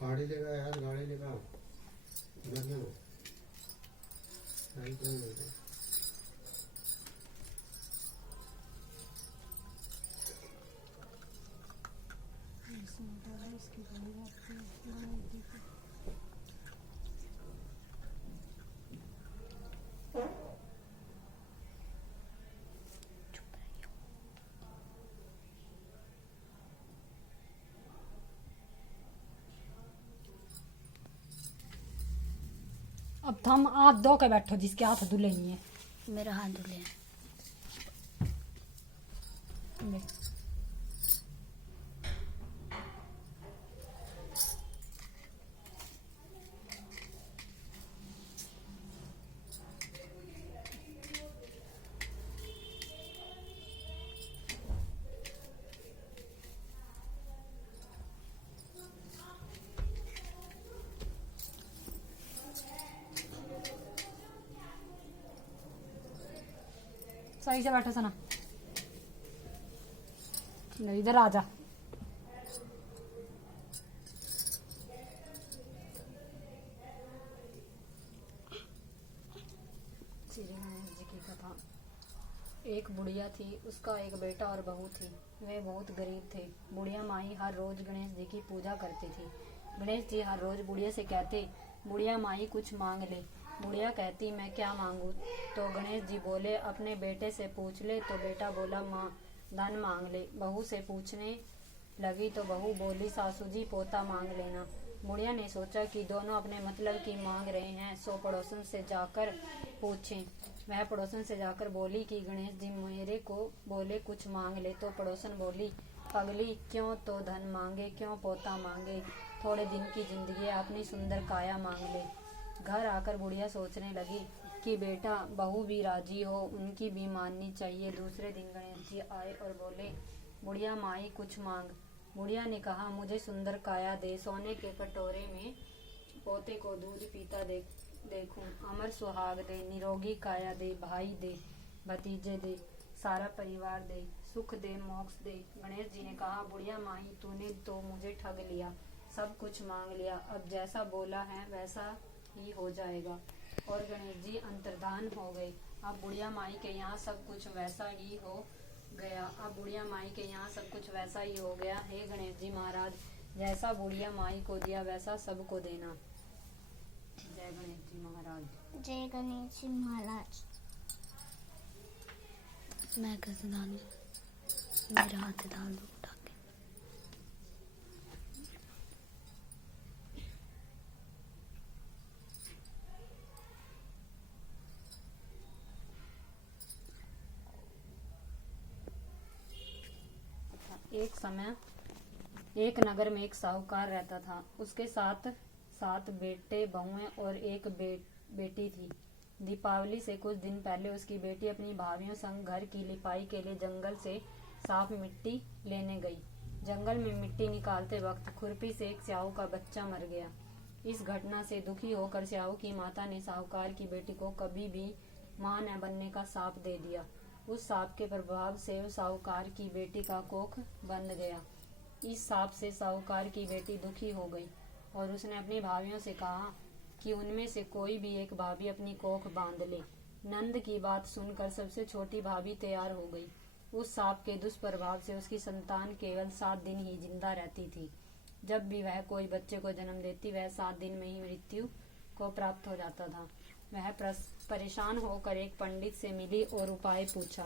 गाड़ी लेगा यार, गाड़ी लेगा इधर ना साइड में लेगा। इसकी गाड़ी आती है। अब थम आप दो के बैठो जिसके हाथ धुले नहीं है। मेरा हाथ धुले हैं। ले। सही से बैठो सना, इधर आ जा। श्री गणेश जी की कथा। एक बुढ़िया थी, उसका एक बेटा और बहू थी। वे बहुत गरीब थे। बुढ़िया माई हर रोज गणेश जी की पूजा करती थी। गणेश जी हर रोज बुढ़िया से कहते, बुढ़िया माई कुछ मांग ले। बुढ़िया कहती, मैं क्या मांगू? तो गणेश जी बोले, अपने बेटे से पूछ ले। तो बेटा बोला, माँ धन मांग ले। बहू से पूछने लगी तो बहू बोली, सासू जी पोता मांग लेना। बुढ़िया ने सोचा कि दोनों अपने मतलब की मांग रहे हैं, सो पड़ोसन से जाकर पूछें। वह पड़ोसन से जाकर बोली कि गणेश जी मेरे को बोले कुछ मांग ले। तो पड़ोसन बोली, पगली क्यों तो धन मांगे, क्यों पोता मांगे, थोड़े दिन की जिंदगी है, अपनी सुंदर काया मांग ले। घर आकर बुढ़िया सोचने लगी कि बेटा बहू भी राजी हो, उनकी भी माननी चाहिए। दूसरे दिन गणेश जी आए और बोले, बुढ़िया माई कुछ मांग। बुढ़िया ने कहा, मुझे सुंदर काया दे, सोने के कटोरे में पोते को दूध पीता देखूं, अमर सुहाग दे, निरोगी काया दे, भाई दे, भतीजे दे, सारा परिवार दे, सुख दे, मोक्ष दे। गणेश जी ने कहा, बुढ़िया माई तूने तो मुझे ठग लिया, सब कुछ मांग लिया, अब जैसा बोला है वैसा ही हो जाएगा। और गणेश जी अंतर्धान हो गए। अब बुढ़िया माई के यहाँ सब कुछ वैसा ही हो गया। अब बुढ़िया माई के यहाँ सब कुछ वैसा ही हो गया। हे गणेश जी महाराज, जैसा बुढ़िया माई को दिया वैसा सबको देना। जय गणेश जी महाराज। जय गणेश जी महाराज। मैं कैसे डालूं? मेरे हाथ डाल दो उठा के। एक समय एक नगर में एक साहूकार रहता था। उसके सात बेटे बहुएं और एक बेटी थी। दीपावली से कुछ दिन पहले उसकी बेटी अपनी भाभियों संग घर की लिपाई के लिए जंगल से साफ मिट्टी लेने गई। जंगल में मिट्टी निकालते वक्त खुरपी से एक स्याहू का बच्चा मर गया। इस घटना से दुखी होकर स्याहू की माता ने साहूकार की बेटी को कभी भी मां न बनने का साप दे दिया। उस सांप के प्रभाव से साहूकार की बेटी का कोख बंद गया। इस सांप से साहूकार की बेटी दुखी हो गई और उसने अपनी भाभियों से कहा कि उनमें से कोई भी एक भाभी अपनी कोख बांध ले। नंद की बात सुनकर सबसे छोटी भाभी तैयार हो गई। उस सांप के दुष्प्रभाव से उसकी संतान केवल 7 दिन ही जिंदा रहती थी। जब भी वह कोई बच्चे को जन्म देती, वह 7 दिन में ही मृत्यु को प्राप्त हो जाता था। वह परेशान होकर एक पंडित से मिली और उपाय पूछा।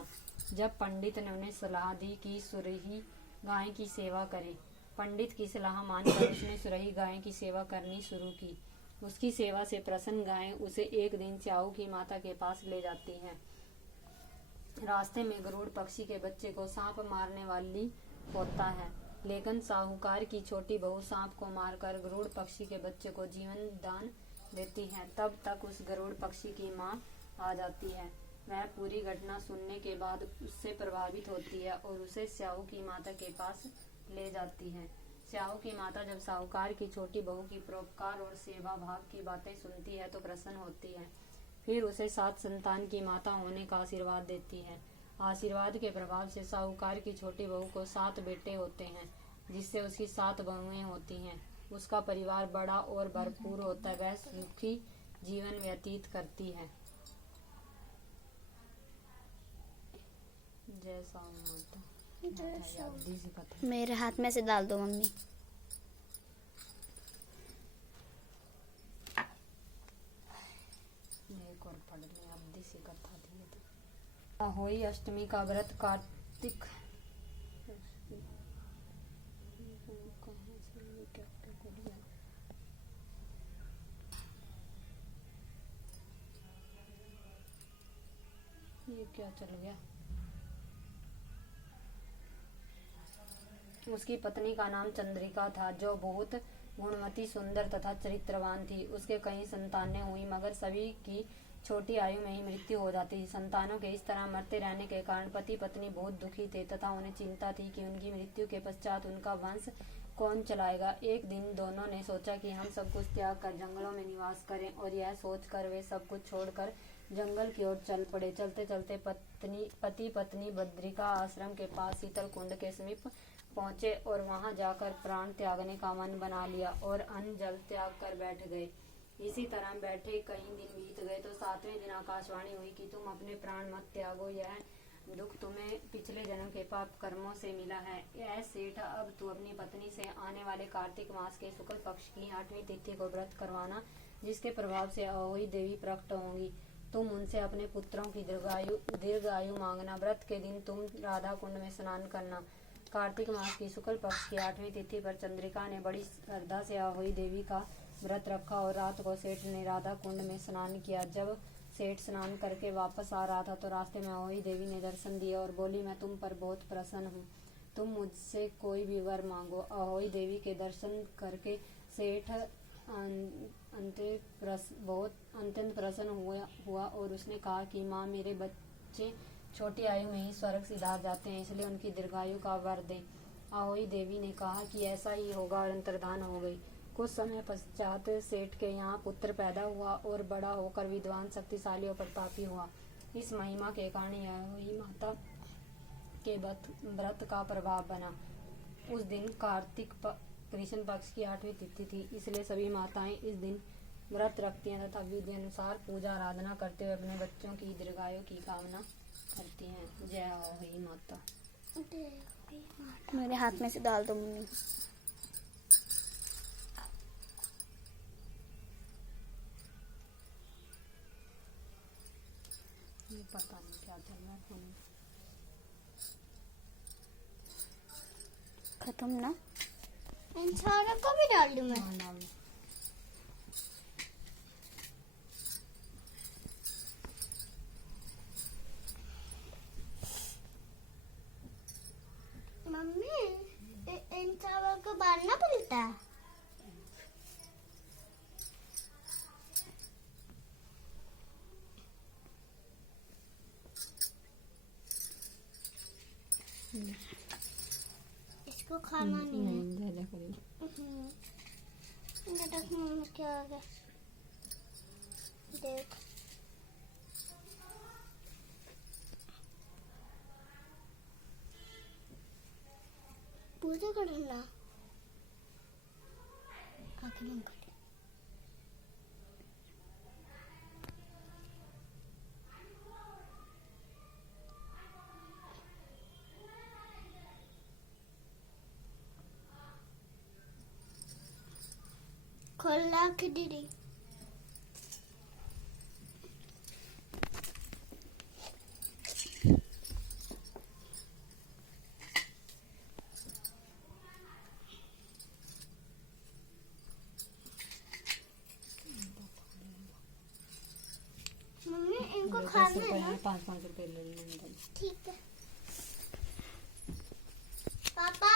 जब पंडित ने उन्हें सलाह दी कि सुरही गाय की सेवा करें। पंडित की सलाह मानकर उसने सुरही गाय की सेवा करनी शुरू की। उसकी सेवा से प्रसन्न गाय उसे एक दिन स्याहू की माता के पास ले जाती है। रास्ते में गरुड़ पक्षी के बच्चे को सांप मारने वाली होता है, लेकिन साहूकार की छोटी बहू सांप को मारकर गरुड़ पक्षी के बच्चे को जीवन दान देती है। तब तक उस गरुड़ पक्षी की माँ आ जाती है। वह पूरी घटना सुनने के बाद उससे प्रभावित होती है और उसे स्याहू की माता के पास ले जाती है। स्याहू की माता जब साहूकार की छोटी बहू की परोपकार और सेवा भाव की बातें सुनती है तो प्रसन्न होती है। फिर उसे 7 संतान की माता होने का आशीर्वाद देती है। आशीर्वाद के प्रभाव से साहूकार की छोटी बहू को 7 बेटे होते हैं, जिससे उसकी 7 बहुएं होती हैं। उसका परिवार बड़ा और भरपूर होता है, वह सुखी जीवन व्यतीत करती है। जय साऊ माता। यादी सी कथा। मेरे हाथ में से डाल दो मम्मी। एक और पढ़ ले, यादी सी कथा थी ये तो। अहोई अष्टमी का व्रत कार्तिक ये क्या चल गया। उसकी पत्नी का नाम चंद्रिका था, जो बहुत गुणवती, सुंदर तथा चरित्रवान थी। उसके कई संतानें हुई, मगर सभी की छोटी आयु में ही मृत्यु हो जाती थी। संतानों के इस तरह मरते रहने के कारण पति पत्नी बहुत दुखी थे तथा उन्हें चिंता थी कि उनकी मृत्यु के पश्चात उनका वंश कौन चलाएगा। एक दिन दोनों ने सोचा कि हम सब कुछ त्याग कर जंगलों में निवास करें, और यह सोचकर वे सब कुछ छोड़कर जंगल की ओर चल पड़े। चलते चलते पति पत्नी बद्रिका आश्रम के पास शीतल कुंड के समीप पहुंचे और वहां जाकर प्राण त्यागने का मन बना लिया और अन्न जल त्याग कर बैठ गए। इसी तरह बैठे कई दिन बीत गए तो 7वें दिन आकाशवाणी हुई कि तुम अपने प्राण मत त्यागो, यह दुख तुम्हें पिछले जन्म के पाप कर्मों से मिला है। यह सेठ, अब तू अपनी पत्नी से आने वाले कार्तिक मास के शुक्ल पक्ष की 8वीं तिथि को व्रत करवाना, जिसके प्रभाव से अहोई देवी प्रकट होंगी। तुम उनसे अपने पुत्रों की दीर्घ आयु मांगना। व्रत के दिन तुम राधा कुंड में स्नान करना। कार्तिक मास की शुक्ल पक्ष की 8वीं तिथि पर चंद्रिका ने बड़ी श्रद्धा से अहोई देवी का व्रत रखा और रात को सेठ ने राधा कुंड में स्नान किया। जब सेठ स्नान करके वापस आ रहा था तो रास्ते में अहोई देवी ने दर्शन दिया और बोली, मैं तुम पर बहुत प्रसन्न हूँ, तुम मुझसे कोई भी वर मांगो। अहोई देवी के दर्शन करके सेठ अत्यंत प्रसन्न हुआ और उसने कहा कि माँ, मेरे बच्चे छोटी आयु में ही स्वर्ग सिधार जाते हैं, इसलिए उनकी दीर्घायु का वर दे। अहोई देवी ने कहा कि ऐसा ही होगा और अंतर्धान हो गई। कुछ समय पश्चात सेठ के यहाँ पुत्र पैदा हुआ और बड़ा होकर विद्वान, शक्तिशाली और प्रतापी हुआ। इस महिमा के कारण अहोई माता के व्रत का प्रभाव बना। उस दिन कार्तिक कृष्ण पक्ष की 8वीं तिथि थी, इसलिए सभी माताएं इस दिन व्रत रखती हैं तथा विधि अनुसार पूजा आराधना करते हुए अपने बच्चों की दीर्घायु की कामना करती हैं। जय अहोई माता। मेरे हाथ में से डाल दो मम्मी। ये पता नहीं क्या चल रहा है फोन में। खत्म ना? इन सारों को भी डाल दूं मैं? हाँ, डाल दो। मम्मी, इन चावल को बांधना पड़ता है? इसको खाना नहीं है। देख मम्मी क्या आ गया, देख। पूजा करना, आंखें बंद कर। खोला खिड़की। मम्मी, इनको खाना है ना? 5-5 रुपए ले लेंगे। ठीक है पापा।